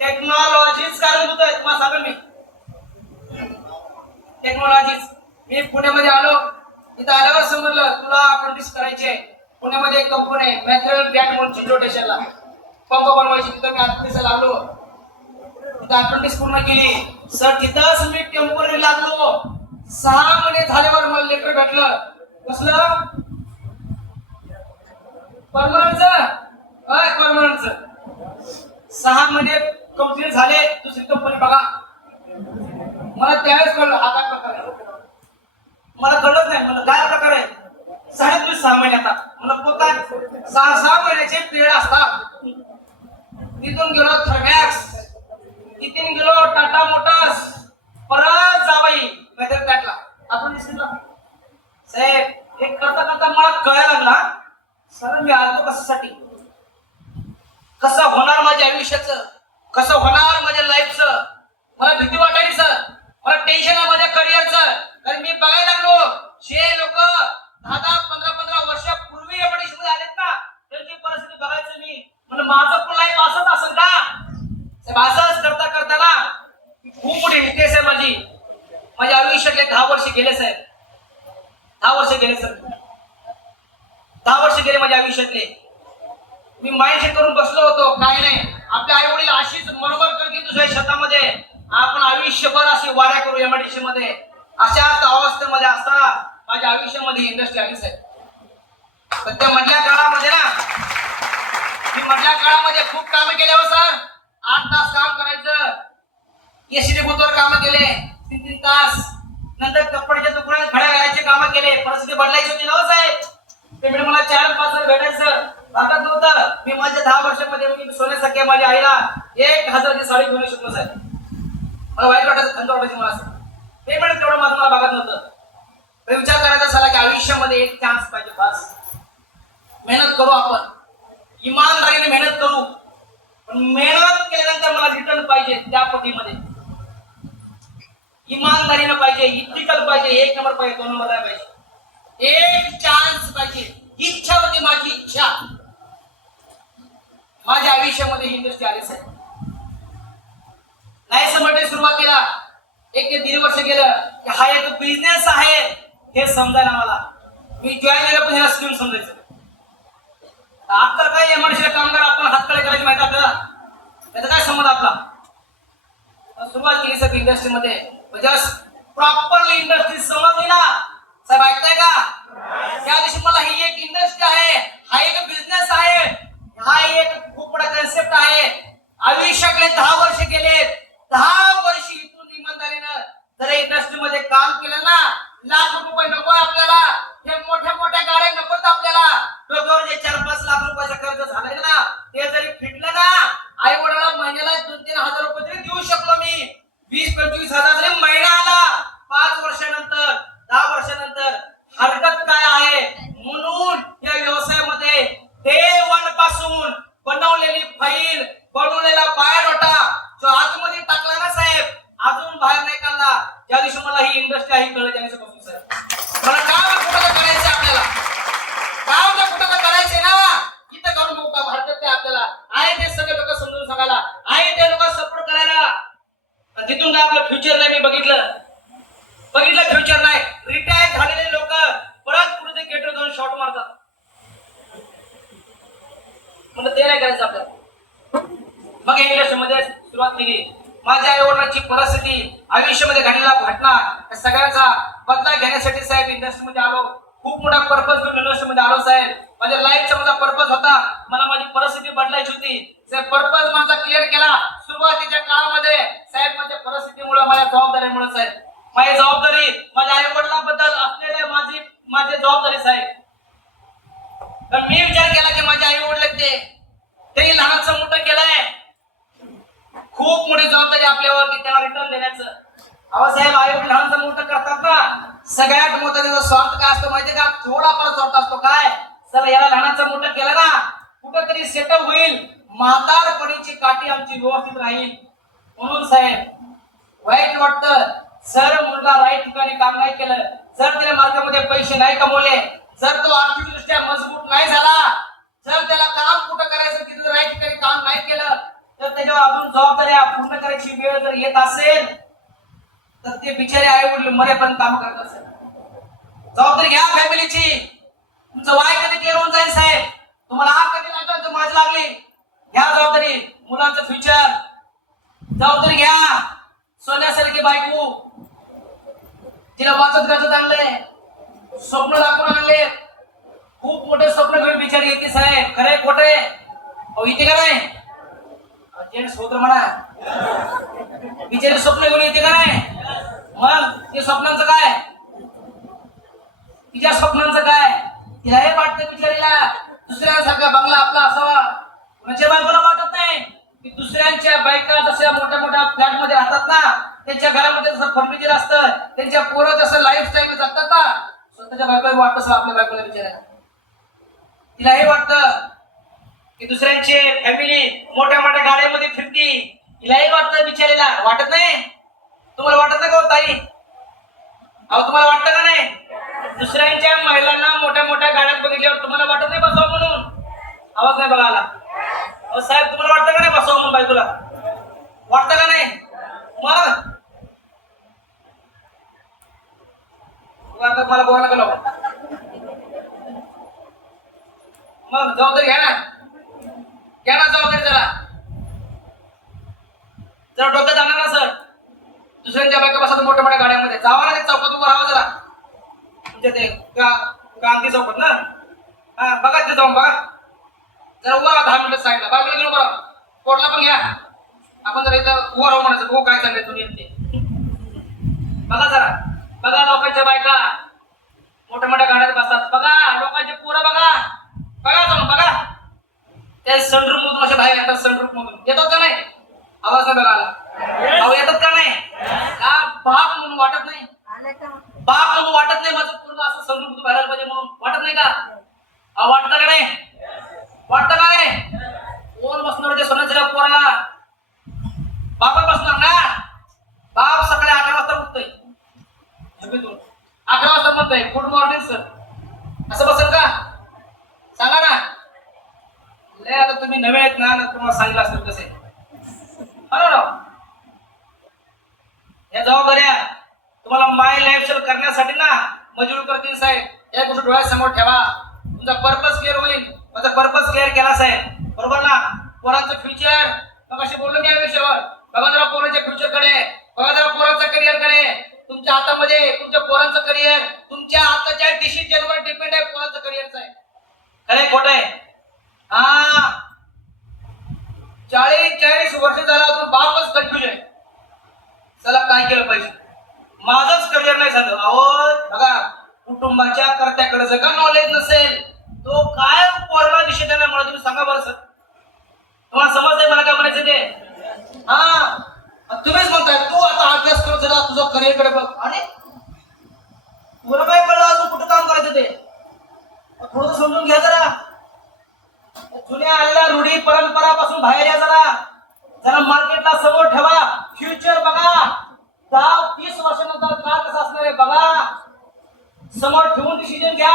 टेक्नॉलॉजीच कारण होत आहे. तुम्हाला सांगेल मी. टेक्नॉलॉजीच. मी पुण्यामध्ये आलो. इथं आल्यावर समजलं तुला अप्रेंटिस करायचे. पुण्यामध्ये एक कंपनी आहे मॅथ्युअल बॅट म्हणून चिंचवड स्टेशनला पंप बनवायची. तिथं मी अप्रेंटिसला लागलो. तिथं अप्रेंटिस पूर्ण केली सर. तिथंच मी टेम्पोररी लागलो. 6 महिने झाल्यावर मला लेटर भेटलं. कसलं? परमनंटचं. परमनंटचं. 6 महिने कंप्लीट झाले. दुसरी कंपनी बघा. मला त्यावेळेस कळलं हा काय प्रकार आहे. मला कळत नाही. मला काय प्रकार आहे? 6.5 महिने. आता मला काय 6 महिन्याचे पिरियड असतात. तिथून गेलो थर्मॅक्स. तिथून गेलो टाटा मोटर्स. परत जाबाई वेदर पॅटला आपण दिसला साहेब. हे करता करता मला कळायला लागला सर मी आलो कशासाठी? कसं होणार माझ्या आयुष्याचं? कसं होणार माझ्या लाईफचं? मला भीती वाटायली सर. मला टेन्शन आहे माझ्या करिअरचं. कारण मी बघायला लागलो जे लोक 10-15 वर्षापूर्वी एमआयडीसी मध्ये आलेत ना, त्यांची परिस्थिती बघायचं मी. म्हणजे माझं पण लाईफ असंच असेल का साहेब? असंच करता करता ना खूप मोठी विकेस आहे माझी. माझ्या आयुष्यातले 10 वर्ष गेले साहेब. 10 वर्ष गेले सर. 10 वर्ष गेले माझ्या आयुष्यातले. मी माइंडसेट करून बसलो होतो काय नाही. आपल्या आई वडील अशीच मनोबल करतील दुसऱ्या शेतामध्ये आपण आयुष्यभर अशी वाऱ्या करू एमआयडीसी मध्ये. अशाच अवस्थेमध्ये असताना माझ्या आयुष्यामध्ये इंडस्ट्री आली साहेब. पण त्या मधल्या काळामध्ये ना, मी मधल्या काळामध्ये खूप कामं केले हो सर. 8 तास काम करायचं. एसटी बुथवर कामं केले 3-3 तास. नंतर कपड्याच्या दुकानात घड्या घालायचे कामं केले. परिस्थिती बदलायची होती ना साहेब. पेमेंट मला 4-5 भेटायचं भागात नव्हतं. मी माझ्या 10 वर्षामध्ये मी सोन्यासारख्या माझ्या आईला 1000ची साडी घेऊन शकलो साहेब. मला वाईट वाटायचं, खंत वाटायची मला असं. पेमेंट तेवढं माझं मला भागात नव्हतं. विचार करायचा झाला की आयुष्यामध्ये एक चान्स पाहिजे. बस मेहनत करू आपण. इमानदारीने मेहनत करू, पण मेहनत केल्यानंतर मला रिटर्न पाहिजे त्या पटीमध्ये. इमानदारीनं पाहिजे, इथिकल पाहिजे, एक नंबर पाहिजे, 2 नंबर नाही पाहिजे. एक चान्स पाहिजे. इच्छा होती माझी, इच्छा माझ्या आयुष्यामध्ये ही इंडस्ट्री आली साहेब. नाही समजले सुरुवातीला 1 ते 1.5 वर्ष गेलं की हा एक बिझनेस आहे हे समजायला मला. मी जॉईन झालं पण ह्याला स्कीम समजायचं. आता काय एमआरसीला कामगार आपण हातकडे करायचे माहिती आपल्याला, त्याचा काय संबंध आपला. सुरुवात केली सर इंडस्ट्रीमध्ये, म्हणजे प्रॉपरली इंडस्ट्री समजली ना साहेब, ऐकताय का? त्या दिवशी मला ही एक इंडस्ट्री आहे, हा एक बिझनेस आहे, हा एक खूप मोठा कन्सेप्ट आहे. आयुष्याकडे 10 वर्ष गेले, 10 वर्ष इथून इमानदारीनं जर इंडस्ट्रीमध्ये काम केलं ना, लाख रुपये नको आपल्याला, हे मोठ्या मोठ्या गाड्या नकोत आपल्याला. डोक्यावर जे 4-5 लाख रुपयाचं कर्ज झालंय ना, ते जरी फिटलं ना, आई वडिलांना महिन्याला 2-3 हजार रुपये तरी देऊ शकलो मी. 20-25 हजार जरी महिना आला 5 वर्षानंतर, 10 वर्षानंतर, हरकत काय आहे. म्हणून या व्यवसायामध्ये डे 1 पासून बनवलेली फाईल, बनवलेला बायोडाटा जो आतमध्ये टाकला ना साहेब, अजून बाहेर नाही काढला. ज्या दिवशी मला ही इंडस्ट्री आहे कळलं त्या दिवसापासून साहेब मला काम कुठं करायचं, आपल्याला काम कुठं करायचे ना, इथं करून बघू का भारतात आपल्याला आहे ते सगळे लोक समजून सांगायला, आहे ते लोक सपोर्ट करायला. तिथून काय आपलं फ्युचर नाही. मी बघितलं फ्युचर नाही. रिटायर झालेले लोक परत पुढे ते गेटवर जाऊन शॉट मारतात. म्हणजे ते नाही करायचं आपल्याला. मग इंग्लिशमध्ये सुरुवात केली. माझ्या आई वडिलांची परिस्थिती, आयुष्यामध्ये घडलेला घटना, सगळ्याचा बदला घेण्यासाठी साहेब इंडस्ट्रीमध्ये आलो. खूप मोठा पर्पज घेऊन इंडस्ट्रीमध्ये आलो साहेब. माझ्या लाईफचा माझा पर्पज होता, मला माझी परिस्थिती बदलायची होती साहेब. पर्पज माझा क्लिअर केला सुरुवातीच्या काळामध्ये साहेब. माझ्या परिस्थितीमुळे, माझ्या जबाबदारीमुळे साहेब, माझी जबाबदारी माझ्या आई वडिलांबद्दल असलेल्या माझी जबाबदारी साहेब. तर मी विचार केला की माझे आई वडील ते लहानचं मोठं केलंय, खूप मोठी जबाबदारी आपल्यावर की त्याला रिटर्न देण्याचं. अहो साहेब, आई वडील लहानचं मोठं करतात ना, सगळ्यात मोठा त्याचा स्वार्थ काय असतो माहितीये का? थोडाफार स्वार्थ असतो. काय सर, याला लहानचं मोठं केलं ना, कुठेतरी सेटअप होईल, म्हातारपणीची काठी आमची व्यवस्थित राहील. म्हणून साहेब वाईट वाटतं सर, मुलगा राईट ठिकाणी काम नाही केलं, जर त्याला मार्केटमध्ये पैसे नाही कमवले, जर तो आर्थिकदृष्ट्या मजबूत नाही झाला, जर त्याला काम कुठं करायचं तिथे राईट ठिकाणी काम नाही केलं, तर त्याच्यावर अजून जबाबदाऱ्या पूर्ण करायची वेळ जर येत असेल तर ते बिचारे आई वडील मरेपर्यंत काम करत असेल. जबाबदारी घ्या फॅमिलीची. तुमचं वाय कधी क्लिअर होऊन जाईल साहेब, तुम्हाला आग कधी लागली, माझी लागली, घ्या जबाबदारी. मुलांचं फ्युचर जबाबदारी घ्या. सोन्यासारखी बायको, तिला वाचत गाचत आणलंय, स्वप्न दाखवून आणले, खूप मोठे स्वप्न घेऊन बिचारी येते साहेब. खरे खोटे इथे का नाही जेंट्स होत म्हणा, बिचारी स्वप्न घेऊन येते का नाही. मग ते स्वप्नांचं काय, तिच्या स्वप्नांचं काय, तिला हे वाटतं बिचारीला दुसऱ्यांसारखा बंगला आपला असावा. म्हणजे बायकोला वाटत नाही की दुसऱ्यांच्या बायका जशा मोठ्या मोठ्या फ्लॅट मध्ये राहतात ना, त्यांच्या घरामध्ये जसं फर्निचर असतं, त्यांच्या पोरं जसं लाईफस्टाईल जगतात ना, स्वतःच्या बायकोला वाटत असं आपल्या बायकोला बिचारायला. तिला हे वाटतं की दुसऱ्यांचे फॅमिली मोठ्या मोठ्या गाड्यामध्ये फिरती, तिलाही वाटतं बिचारीला. वाटत नाही? तुम्हाला वाटत नाही का ताई? अहो तुम्हाला वाटतं का नाही? दुसऱ्यांच्या महिलांना मोठ्या मोठ्या गाड्यात बघितल्यावर तुम्हाला वाटत नाही बसावं म्हणून? आवाज नाही बघायला. अहो साहेब, तुम्हाला वाटतं का नाही बसावं म्हणून बायकोला? वाटतं का नाही? मग मला बोलायला गेलो. मग जबाबदारी घ्या ना, घ्या ना जबाबदारी. जरा डोक्यात आणा ना सर. दुसऱ्यांच्या बायका बसतात मोठ्या मोठ्या गाड्यामध्ये, जावा ना ते चौकात उभं राहावं जरा. म्हणजे ते गांधी चौकात ना, हा बघा ते जाऊन बघा जरा उभा राहा 10 मिनिटं साईडला. बायकोला घेऊन उभा राहा, कोटला पण घ्या. आपण जरा इथं उभं राहू म्हणायचं, हो काय चाललंय दुनियेत ते बघा जरा. बघा लोकांच्या बायका मोठ्या मोठ्या गाड्यात बसतात, बघा लोकांचे पोरं बघा, बघा जाऊन बघा. त्या सनरूफ मधून असे बाहेर येतात, सनरूफ मधून येतात का नाही? आवाज नाही बघायला. अहो येतात का नाही? का बाप म्हणून वाटत नाही? बाप म्हणून वाटत नाही माझं पूर्ण असं सनरूफ बाहेर पाहिजे म्हणून वाटत नाही का? वाटतं का नाही? वाटतं काय कोण बसणार जे सोन्याच्या पोराला बाबा बसणार ना बाप सकाळी 11 वाजता उठतोय 11 वाजता म्हणतोय गुड मॉर्निंग सर असं बसेल का सांगा ना लय आता तुम्ही नवे आहेत ना तुम्हाला सांगितलं असतं कसे या जबाबदाऱ्या तुम्हाला माय लाईफ सेल करण्यासाठी ना मजूर करतील साहेब या गोष्टी डोळ्यासमोर ठेवा तुमचा पर्पज क्लिअर होईल माझा पर्पज क्लिअर केला साहेब बरोबर ना पोरांचं फ्युचर मग असे बोललो मी या विषयावर बघा जरा पोरांच्या फ्युचर कडे बघा जरा पोरांच्या करिअर कडे तुमच्या हातामध्ये तुमच्या पोरांचं करिअर तुमच्या हाताच्या डिसिजनवर डिपेंड आहे पोरांचं करिअरचं आहे खरं खोट आहे हा 40 वर्ष झाला अजून बापच कन्फ्युज आहे चला काय केलं पाहिजे माझंच करिअर नाही झालं अहो बघा कुटुंबाच्या कर्त्याकडे जर का नॉलेज नसेल तो काय पोराला दिशा देणार मला तुम्ही सांगा बरं सर तुम्हाला समजतंय मला काय म्हणायचं ते हा तुम्हीच म्हणताय तू आता अभ्यास करत जरा तुझं करिअर कडे बघ आणि तुला काय कळलं अजून कुठं काम करायचं ते थोडं समजून घ्या जरा जुन्या आलेल्या रूढी परंपरापासून बाहेर या जरा मार्केटला समोर ठेवा फ्युचर बघा 10-20 वर्षानंतर काय कसं असणार आहे बघा समोर ठेवून डिसिजन घ्या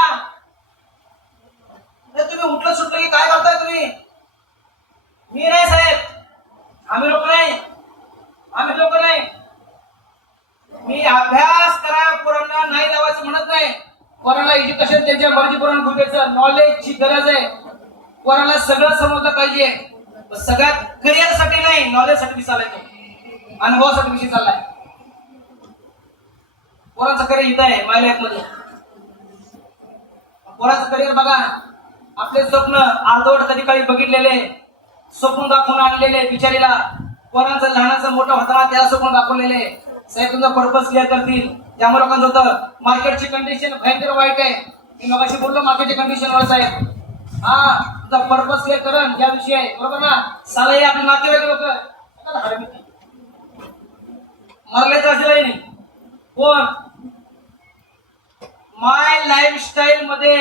तुम्ही उठलं सुटलं की काय करताय तुम्ही मी नाही साहेब आम्ही लोक नाही मी अभ्यास करा पोरांना नाही लावायचं म्हणत नाही पोरांना एज्युकेशन त्यांच्या मर्जीप्रमाणे घेऊन द्यायचं नॉलेजची गरज आहे पोरांना सगळं समजलं पाहिजे सगळ्यात करिअर साठी नाही नॉलेज साठी चाललाय तो अनुभवासाठी विषय चाललाय पोरांचं करिअर इथं आहे माय लाईफ मध्ये पोरांचं करिअर बघा आपले स्वप्न अर्धवट कधी काळी बघितलेले स्वप्न दाखवून आणलेले बिचारीला पोरांचं लहानाचं मोठं होताना त्याला स्वप्न दाखवलेले साहेब तुमचा पर्पज क्लिअर करतील त्यामुळे लोकांचं होतं मार्केटची कंडिशन भयंकर वाईट आहे मी मगाशी बोललो मार्केटची कंडिशन वर साहेब हा तुझा पर्पज क्लिअर करण या विषयी आहे बरोबर ना साला हे आपले नातेवाईक लोक मरले तर असेल नाही कोण माय लाईफस्टाईल मध्ये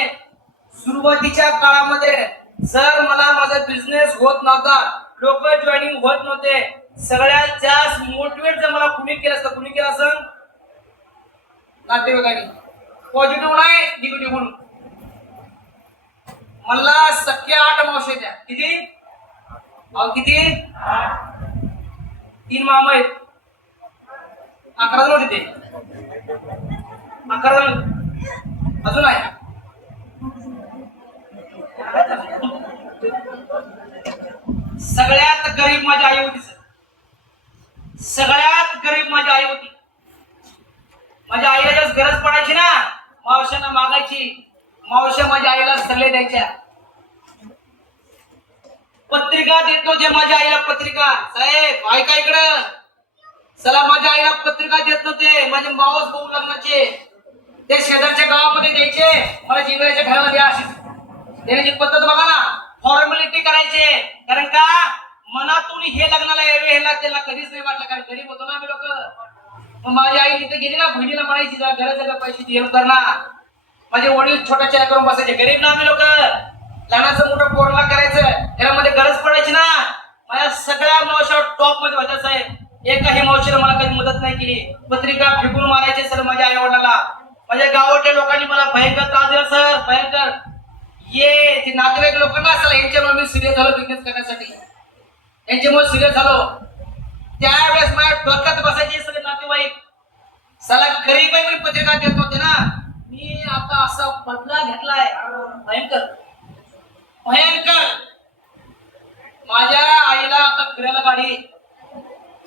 सुरुवातीच्या काळामध्ये जर मला माझा बिझनेस होत नव्हता लोक जॉईनिंग होत नव्हते सगळ्यात जास्त मोटिवेट जर मला कुणी केलं असं नातेवाईकांनी पॉझिटिव्ह नाही निगेटिव्ह म्हणून मला सख्या 8 मावशे द्या किती 3 मामा आहेत 11 जण होते 11 जण अजून आहे सगळ्यात गरीब माझी आई होती सगळ्यात गरीब माझी आई होती माझ्या आईला जर गरज पडायची ना मावशांना मागायची मावश्या माझ्या आईला सल्ले द्यायच्या पत्रिका देतो जे माझ्या आईला पत्रिका साहेब ऐका इकडं चला माझ्या आईला पत्रिका देत नव्हते माझे मावस भाऊ लग्नाचे ते शेजारच्या गावामध्ये द्यायचे मला जिंगळ्याच्या घराला द्या अशी देण्याची पद्धत बघा ना फॉर्मॅलिटी करायचे कारण का मनातून हे लग्नाला यावे ह्याला त्याला कधीच नाही वाटलं कारण गरीब होतो ना आम्ही लोक मग माझी आई तिथे गेली ना बहिणीला म्हणायची जरा गरज पैसे हेल्प करणार माझे वडील छोट्या चॅन करून बसायचे गरीब ना आम्ही लोक लहानाचं मोठं पोरला करायचं घरामध्ये गरज पडायची ना माझ्या सगळ्या मावशा टॉप मध्ये होत्या साहेब एकाही मावशीने मला कधी मदत नाही केली पत्रिका फेकून मारायचे सर माझ्या आई वडिलांना माझ्या गावातल्या लोकांनी मला भयंकर त्रास दिला सर भयंकर ये नातेवाईक लोकांना असेल यांच्यामुळे मी सिरियस झालो बिझनेस करण्यासाठी यांच्यामुळे सिरियस झालो त्यावेळेस माझ्या डोक्यात बसायचे सगळे नातेवाईक सला गरीब आहे पत्रिका देत होते ना मी आता असा बदला घेतलाय भयंकर भयंकर माझ्या आईला आता फिरायला गाडी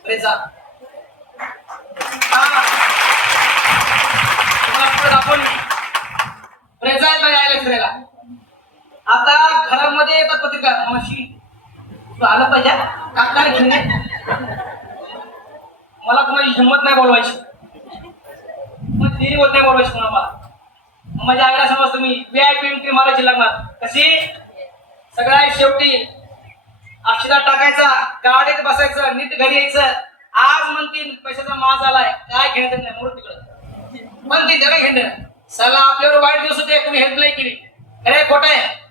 ब्रेझा दाखवून ब्रेझा आहे माझ्या आईला फिरायला आता घरामध्ये येतात पत्रिका मावशी तू आलं पाहिजे काका घेणे मला कोणाची हिंमत नाही बोलवायची मग देरी होत नाही बोलवायची कोणा मला माझ्या आईला समज तुम्ही VIP एंट्री मारायची लग्नात कशी सगळ्या शेवटी अक्षदा टाकायचा गाडीत बसायचं नीट घरी यायचं आज म्हणतील पैशाचा माज आलाय काय घेणं नाही म्हणून तिकडं म्हणतील त्याला घेणं सगळं आपल्यावर वाईट दिवस होते कोणी हेल्प नाही केली अरे खोट आहे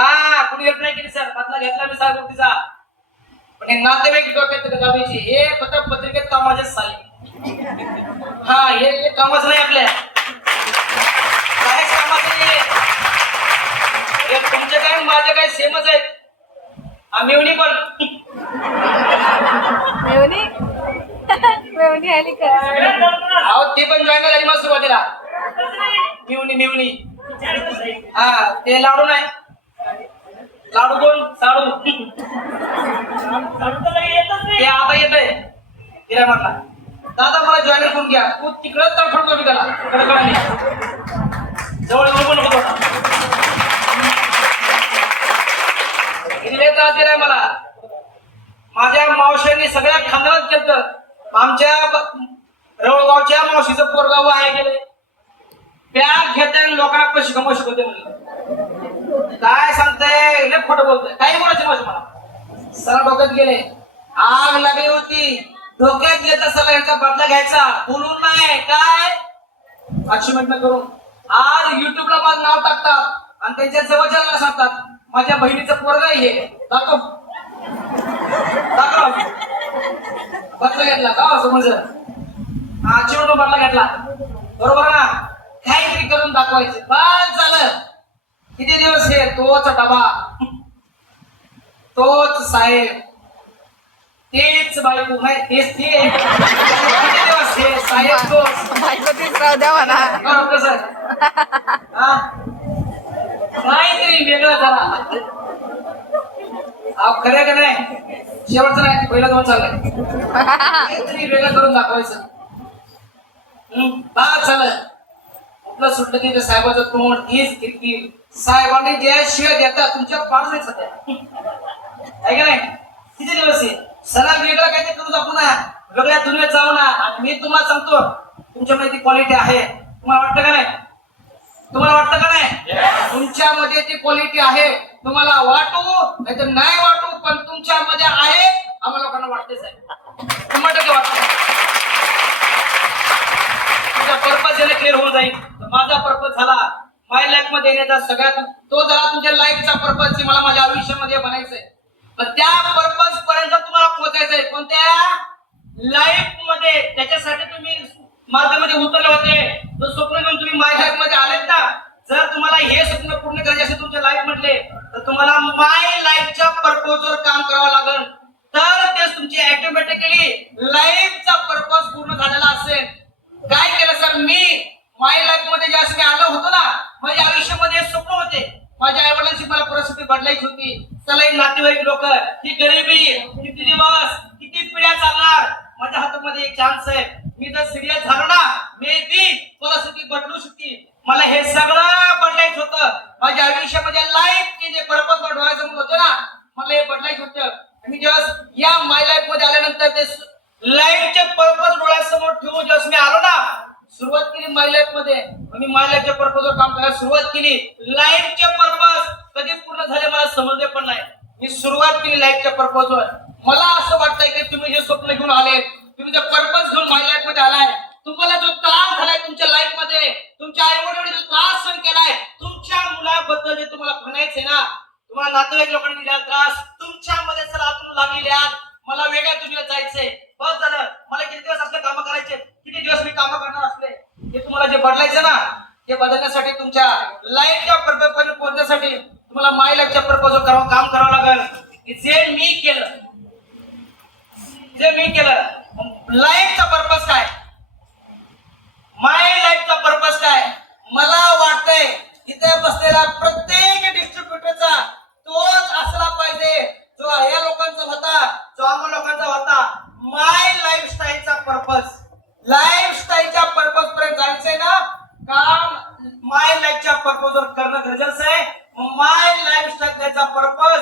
हा कुणी हेल्प नाही केली सर, बदला घेतला मी साहेब गोष्टीचा. पण हे नातेवाईक डोक्यात गावायचे हे फक्त पत्रिकेत कामाचे साले. हा हे कामच नाही आपल्या, काहीच कामाचं नाही. हे तुमचे काय माझे काय सेमच आहेत. मेवणी पण मेवणी आली का? अहो ते पण जॉईन झाली मग सुरुवातीला. मेवणी हा ते लाडू नाही, लाडू कोण साडू ते आता येत आहे हिरामणला. दादा मला जॉईनर करून घ्या. तू तिकडच तडफडतो मी त्याला कडकडाने जवळ येऊन पण होत होता. हिने त्रास दिलाय मला. माझ्या मावशांनी सगळ्या खानदानात केलं. आमच्या रवळगावच्या मावशीचं पोरगाव आहे गेले बॅग घेते लोकांना पैसे कमवू शिकवते म्हणलं. काय सांगताय लय खोटं बोलतोय. काही बोलायचं माझं मला सर डोक्यात गेले. आग लागली होती डोक्यात घेत सर यांचा बदला घ्यायचा बोलून नाही काय अचिव्हमेंट करून. आज युट्यूबला माझं नाव टाकतात आणि त्यांच्या जवळच्या सांगतात माझ्या बहिणीचं पोरग हे दाखव दाखव बदला घेतला का समज. अचिव्हमेंट बदला घेतला बरोबर ना. काहीतरी करून दाखवायचं बस झालं. किती दिवस हे तोच डबा तोच साहेब तेच बायको नाही तेच ते. किती दिवस हे साहेब तोच बायको तीच राहू द्या म्हणा. कसं काहीतरी वेगळं झाला. खरं का नाही शेवटचं नाही पहिला दोन चाललाय. काहीतरी वेगळं करून दाखवायचं. बस झालं. आपलं सुटलं की ते साहेबाचं तोंड हीच किरकिर. साहेबांनी ज्या शिव्या देतात तुमच्या पाच नाही सध्या आहे का नाही. किती दिवस आहे सला वेगळं काहीतरी करू दाखवू ना. वेगळ्या दुनियेत जाऊ ना. आणि मी तुम्हाला सांगतो तुमच्यामध्ये ती क्वालिटी आहे. तुम्हाला वाटतं का नाही? तुम्हाला वाटतं का नाही तुमच्यामध्ये ती क्वालिटी आहे. तुम्हाला वाटू नाहीतर नाही वाटू पण तुमच्यामध्ये आहे. आम्हाला लोकांना वाटतेच आहे. 100% वाटतं. तुमचा पर्पज याने क्लिअर होऊन जाईल. माझा पर्पज झाला माय लाईफ मध्ये येण्याचा सगळ्यात तो झाला तुमच्या लाईफचा पर्पज. मला माझ्या आयुष्यामध्ये बनायचंय पण त्या पर्पज पर्यंत तुम्हाला पोहोचायचंय. कोणत्या लाईफ मध्ये त्याच्यासाठी तुम्ही मार्गामध्ये उतरले होते. तो स्वप्न घेऊन तुम्ही माय लाईफ मध्ये आलेत ना. जर तुम्हाला हे स्वप्न पूर्ण करायचे असेल तुमच्या लाईफ मधले तर तुम्हाला माय लाईफच्या पर्पजवर काम करावं लागेल. तर तेच तुमची ऑटोमॅटिकली लाईफचा पर्पज पूर्ण झालेला असेल. काय केलं सर मी माय लाईफ मध्ये ज्यावेळेस मी आलो होतो ना माझ्या आयुष्यामध्ये स्वप्न होते. माझ्या आई वडिलांची मला परिस्थिती बदलायची होती. चला नातेवाईक लोक ही गरिबी किती दिवस किती पिढ्या चालणार. माझ्या हातामध्ये एक चान्स आहे. मी जर सिरियस झालो ना मे बी परिस्थिती बदलू शकते. मला हे सगळं बदलायचं होतं. माझ्या आयुष्यामध्ये लाईफ जे पर्पज डोळ्यासमोर होतं ना मला हे बदलायचं होतं. मी जेव्हा या माय लाईफ मध्ये आल्यानंतर ते लाईफचे पर्पज डोळ्यासमोर ठेवून जेव्हा मी आलो ना सुरुवात केली माय लाईफ मध्ये. मी माय लाईफच्या पर्पजवर काम करायला सुरुवात केली. लाईफचे पर्पज कधी पूर्ण झाले मला समजले पण नाही. मी सुरुवात केली लाईफच्या पर्पजवर. मला असं वाटतंय की तुम्ही जे स्वप्न घेऊन आले तुम्ही जे पर्पज घेऊन माय लाईफ मध्ये आलाय. तुम्हाला जो त्रास झालाय तुमच्या लाईफ मध्ये तुमच्या आई वडिलांनी जो त्रास सहन केलाय तुमच्या मुलाबद्दल जे तुम्हाला म्हणायचंय ना तुम्हाला नातेवाईक लोकांनी दिलेला त्रास तुमच्यामध्ये सर आतून लागलेले आहात. मला वेगळ्या दुनियेत जायचंय. बस झालं. मला किती दिवस असले काम करायचे किती दिवस मी काम करणार असले. हे तुम्हाला जे बदलायचं ना ते बदलण्यासाठी तुमच्या लाईफच्या पर्पज पर्यंत पोहोचण्यासाठी तुम्हाला माय लाईफच्या पर्पजवर काम करावं लागेल. जे मी केलं लाईफचा पर्पज काय माय लाईफचा पर्पज काय. मला वाटतंय इथे बसलेला प्रत्येक डिस्ट्रीब्युटरचा तोच असला पाहिजे जो या लोकांचा होता जो आम्हा लोकांचा होता. माय लाईफस्टाईलचा पर्पज लाईफस्टाईलच्या पर्पज पर्यंत जायचंय ना काम माय लाईफच्या पर्पजवर करणं गरजेचं आहे. माय लाईफस्टाईलचा पर्पज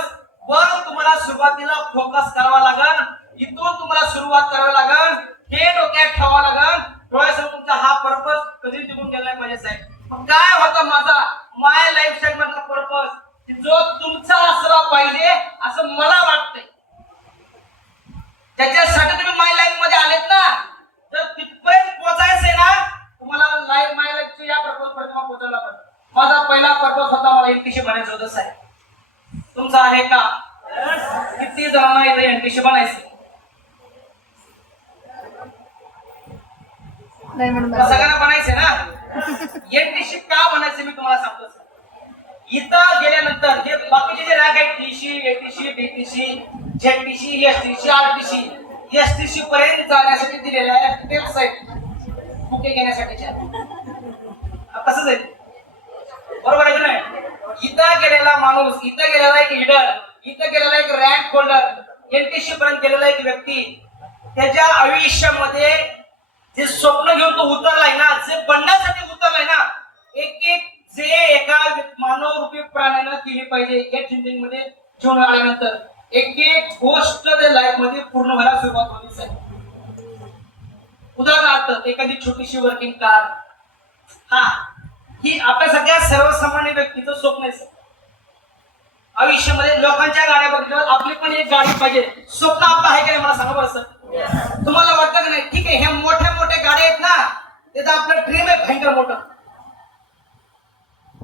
वर तुम्हाला सुरुवातीला फोकस करावा लागेल. इथून तुम्हाला सुरुवात करावी लागेल. हे डोक्यात ठेवावं लागेल. डोळ्यासमोर तुमचा हा पर्पज कधी निघून गेला नाही पाहिजे साहेब. काय होता माझा माय लाईफस्टाईल मधला पर्पज जो तुमचा असला पाहिजे असं मला वाटतंय. त्याच्यासाठी तुम्ही माय लाईफ मध्ये आलेत ना जर तिथपर्यंत पोहोचायचंय ना तुम्हाला माय लाईफच्या या पर्पज पर्यंत पोहोचायला पाहिजे. माझा पहिला पर्पज होता मला इंग्लिश म्हणायचं होतं साहेब. तुमचा आहे का? किती जणांना इथे एनटीसी बनायचं? नाही म्हणून सगळ्यांना बनायचे ना? एनटीसी का बनायचे मी तुम्हाला सांगतो. इथं गेल्यानंतर जे बाकीचे जे रँक आहेत TC, ATC, BTC, JTC, STC, RTC, STC पर्यंत जाण्यासाठी दिलेल्या स्टेप्स आहेत बुके घेण्यासाठीच्या. तसंच आहे, बरोबर आहे की नाही? इथं गेलेला माणूस, इथं गेलेला एक लीडर, इथं गेलेला एक रँक होल्डर, एनटीसी पर्यंत गेलेला एक व्यक्ती, त्याच्या आयुष्यामध्ये जे स्वप्न घेऊन तो उतरलाय ना, जे बनण्यासाठी उतरलाय ना, एक एक जे एका मानव रूपी प्राण्यानं केली पाहिजे या थिंकिंग मध्ये घेऊन आल्यानंतर एक एक गोष्ट त्या लाईफ मध्ये पूर्ण व्हायला सुरुवात होतीच आहे. उदाहरणार्थ एखादी छोटीशी वर्किंग कार, हा ही आपल्या सगळ्या सर्वसामान्य व्यक्तीचं स्वप्न आहे. आयुष्यामध्ये लोकांच्या गाड्या बघितल्यावर आपली पण एक गाडी पाहिजे, स्वप्न आपलं आहे की नाही मला सांगा बरं सर. तुम्हाला वाटतं की नाही? ठीक आहे, ह्या मोठ्या मोठ्या गाड्या आहेत ना, त्याचं आपलं ड्रीम आहे भयंकर मोठं,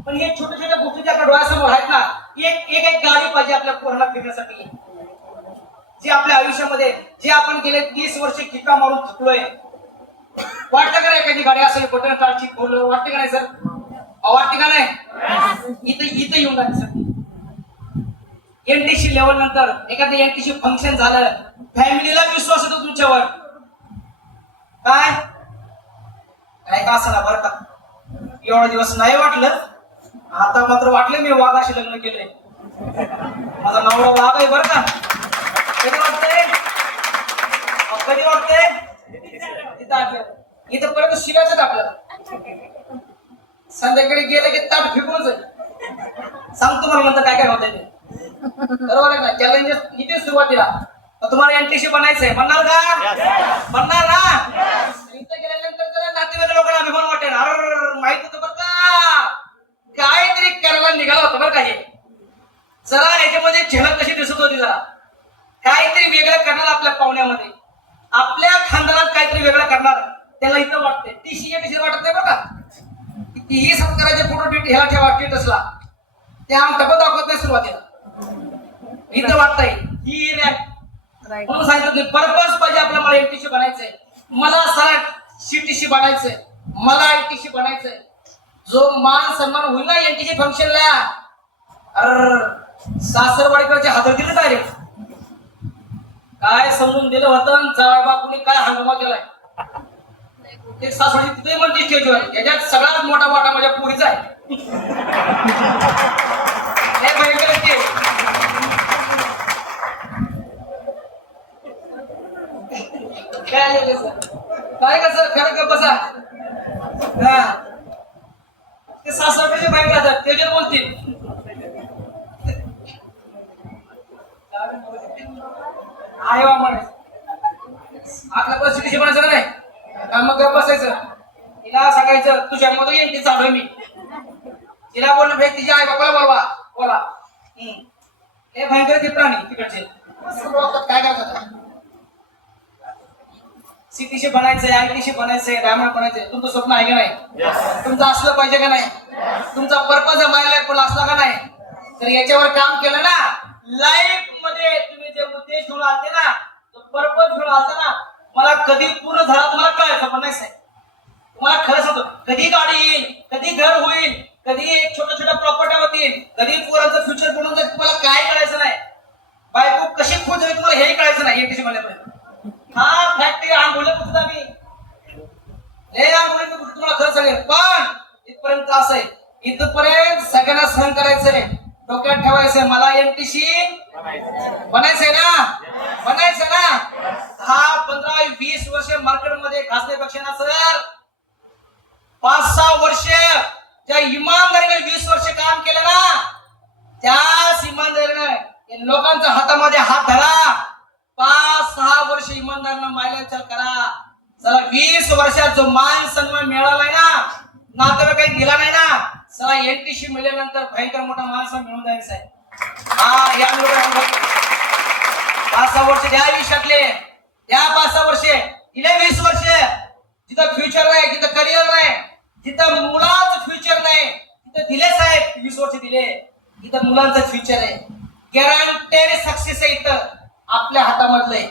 पण हे छोट्या छोट्या गोष्टी ज्या आपल्या डोळ्यासमोर आहेत ना, एक एक एक गाडी पाहिजे आपल्या पोरांना फिरण्यासाठी. जे आपल्या आयुष्यामध्ये जे आपण गेले 30 वर्ष किक्का मारून थकलोय, वाटतं का नाही एखादी गाडी असेल बटन काढची बोललो, वाटते का नाही सर? वाटते का नाही? इथं येऊन जाते सर. एनटीसी लेवल नंतर एखादं एनटीसी फंक्शन झालं, फॅमिलीला विश्वास येतो तुमच्यावर. काय काय का असं ना बरं का, एवढा दिवस नाही वाटलं, आता मात्र वाटलं मी वाघाशी लग्न केलंय. माझा नवरा वाघ आहे बरं का. कधी वाटतंय? कधी वाटतंय? इथं परत शिकायचं आपल्याला. संध्याकाळी गेलं की ताट फिकूनच आहे. सांगतो मला नंतर काय काय होतंय ते, बरोबर आहे ना? चॅलेंजेस इथे सुरुवातीला तुम्हाला एनटीसी बनायचंय, बनणार का? बनणार ना? इथं गेल्यानंतर जरा नातेवाईक लोकांना अभिमान वाटेल, अरे माहित होतं बरं का, काहीतरी करायला निघाला होता बरं का. हे जरा याच्यामध्ये झलक कशी दिसत होती, जरा काहीतरी वेगळं करणार आपल्या पाहुण्यामध्ये, आपल्या खानदानात काहीतरी वेगळं करणार, त्याला इथं वाटते. टीसी वाटत नाही बरं का. कितीही सत्काराचे फोटो ह्याला ठेवा स्टेटसला, ते आम टपत दाखवत नाही सुरुवातीला. इथं वाटतंय ही म्हणून सांगितलं की पर्पज पाहिजे आपल्याला. मला एनटीसी बनायचंय, मला सरळ सीटीसी बनायचंय, मला आयटीसी बनायचंय. जो मान सन्मान होईल ना एनटीसी फंक्शनला, अर सासरवाडीकडचे हादर दिले डायरेक्ट. काय समजून दिलं होतं, जावई बापूने काय हंगामा केलाय. ते सासवाडी तिथे म्हणते स्टेजवर, याच्यात सगळ्यात मोठा वाटा माझ्या पुरीचा आहे. भयंकर ते काय कसं खरं का बसा. ते सासरकडचे बाईक राहतात, त्याच्यात बोलतील. आहे वा म्हणे आपल्या परिस्थितीशी म्हणायचं का नाही, का मग बसायचं. तिला सांगायचं तुझ्या मध्ये एनटी चालू आहे मी. तिला बोलणं भाई तिच्या आई बाबाला बोलवा, बोला. हे भयंकर ते प्राणी तिकडचे काय करतात. सीटीशी बनायचंय, आयटीशी बनायचंय, डायमंड बनायचंय. तुमचं स्वप्न आहे का नाही? तुमचं असलं पाहिजे का नाही? तुमचा पर्पज मायला पण असला का नाही? तर याच्यावर काम केलं ना, लाईफ मध्ये तुम्ही जे उद्देश घेऊन आलते ना, पर्पज घेऊन आलता ना, मला कधी पूर्ण झाला तुम्हाला कळायचं पण नाही. तुम्हाला खरंच होतं कधी गाडी येईल, कधी घर होईल, कधी छोट्या छोट्या प्रॉपर्ट्या होतील, कधी पोरांचं फ्युचर बनवून जाईल, तुम्हाला काय कळायचं नाही. बायको कशी खुश होईल तुम्हाला हेही कळायचं नाही. एटीसी म्हणल्यापर्यंत हा फॅक्टरी आंबोले कुठं आम्ही हे आंबोले कुठं तुम्हाला खरं सांगेल. पण इथपर्यंत असं आहे, इथपर्यंत सगळ्यांना सहन करायचंय, डोक्यात ठेवायचंय मला एनटीसी बनायचंय ना, बनायचं ना. 10, 15, 20 वर्ष मार्केटमध्ये घासण्यापेक्षा ना सर 5-6 वर्ष ज्या इमानदारीने 20 वर्ष काम केलं ना, त्याच इमानदारीने लोकांच्या हातामध्ये हात धरा. 5-6 वर्ष इमानदारीने मायलेज करा. चला 20 वर्षात जो मान सन्मान मिळालाय ना, नातेवाईक काही दिला नाही ना, चला एनटीसी मिळाल्यानंतर भयंकर मोठा मान सन्मान मिळून जायचं आहे. हा या 5-6 वर्ष द्या आयुष्यातले, द्या 5-6 वर्ष, दिले 20 वर्ष. जिथं फ्युचर नाही, जिथं करिअर नाही, जिथं मुलाचं फ्युचर नाही, तिथं दिले साहेब 20 वर्ष दिले. इथं मुलांचं फ्युचर आहे. गॅरंटेड सक्सेस आहे इथं आपल्या हातामधलं आहे.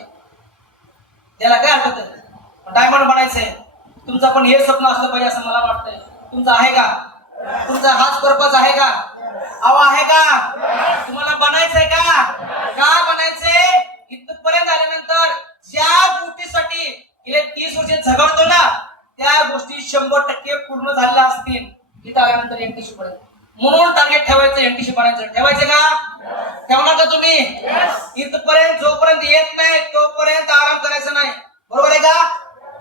त्याला काय हरकत डायमंड बनायचंय. तुमचं पण हे स्वप्न असलं पाहिजे असं मला वाटतंय. तुमचं आहे का? तुमचा हाच पर्पज आहे का? अहो आहे का? तुम्हाला बनायचंय का? का बनायचंय? इथपर्यंत आल्यानंतर ज्या गोष्टीसाठी गेले 30 वर्ष झगडतो ना त्या गोष्टी 100% पूर्ण झालेल्या असतील. इथं आल्यानंतर एमटीसी पडेल. म्हणून टार्गेट ठेवायचं, एमटीसी बनायचं. ठेवायचं का? ठेवणार का तुम्ही? इथपर्यंत जोपर्यंत येत नाही तोपर्यंत आराम करायचा नाही. बरोबर आहे का?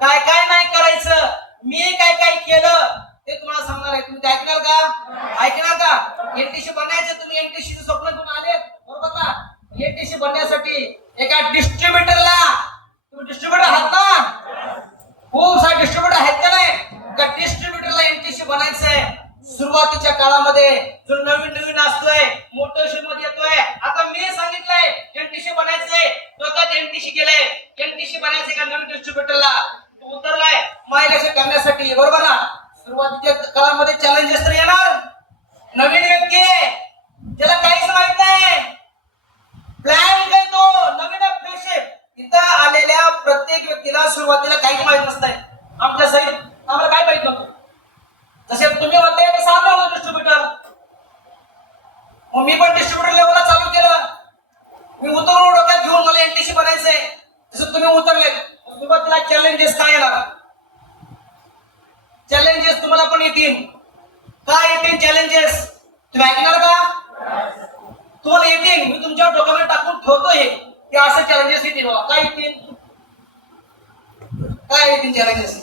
काय काय नाही करायचं. मी काय काय केलं ते तुम्हाला सांगणार आहे. तुम्ही ते ऐकणार का? ऐकणार का? एनटीसी बनायचं. तुम्ही एनटीसीचं स्वप्न घेऊन आले बरोबर ना? एनटीसी बनण्यासाठी एका डिस्ट्रीब्युटरला, तुम्ही डिस्ट्रीब्युटर आहात ना, खूप सारे डिस्ट्रीब्युटर आहेत का नाही? का डिस्ट्रीब्युटरला एनटीसी बनायचंय. सुरुवातीच्या काळामध्ये जो नवीन नवीन असतोय मोटिवेशन मध्ये येतोय. आता मी सांगितलंय एनटीसी बनायचंय, तो का एनटीसी केलंय. एनटीसी बनायचंय का नवीन डिस्ट्रीब्युटरला उतरलाय मायलेशन करण्यासाठी. बरोबर ना? सुरुवातीच्या काळामध्ये चॅलेंजेस तर येणार. नवीन व्यक्ती आहे त्याला काहीच माहित नाही. प्लॅन काय तो नवीन अपेक्षा. इथं आलेल्या प्रत्येक व्यक्तीला सुरुवातीला काहीच माहित नसतंय. आमच्या सहित आम्हाला काय माहित नव्हतं. जसे तुम्ही होते तसं आम्ही होतो डिस्ट्रीब्युटर. मग मी पण डिस्ट्रीब्युटर लेवलला चालू केलं. मी उतरून डोक्यात घेऊन मला एनटीसी बनायचंय. जसं तुम्ही उतरले सुरुवातीला चॅलेंजेस काय येणार? चॅलेंजेस तुम्हाला पण येतील. काय येतील चॅलेंजेस? तुम्ही ऐकणार का? तुम्हाला येतील. मी तुमच्या डोक्यामध्ये टाकून ठेवतोय की असं चॅलेंजेस येतील. काय येतील? काय येतील चॅलेंजेस?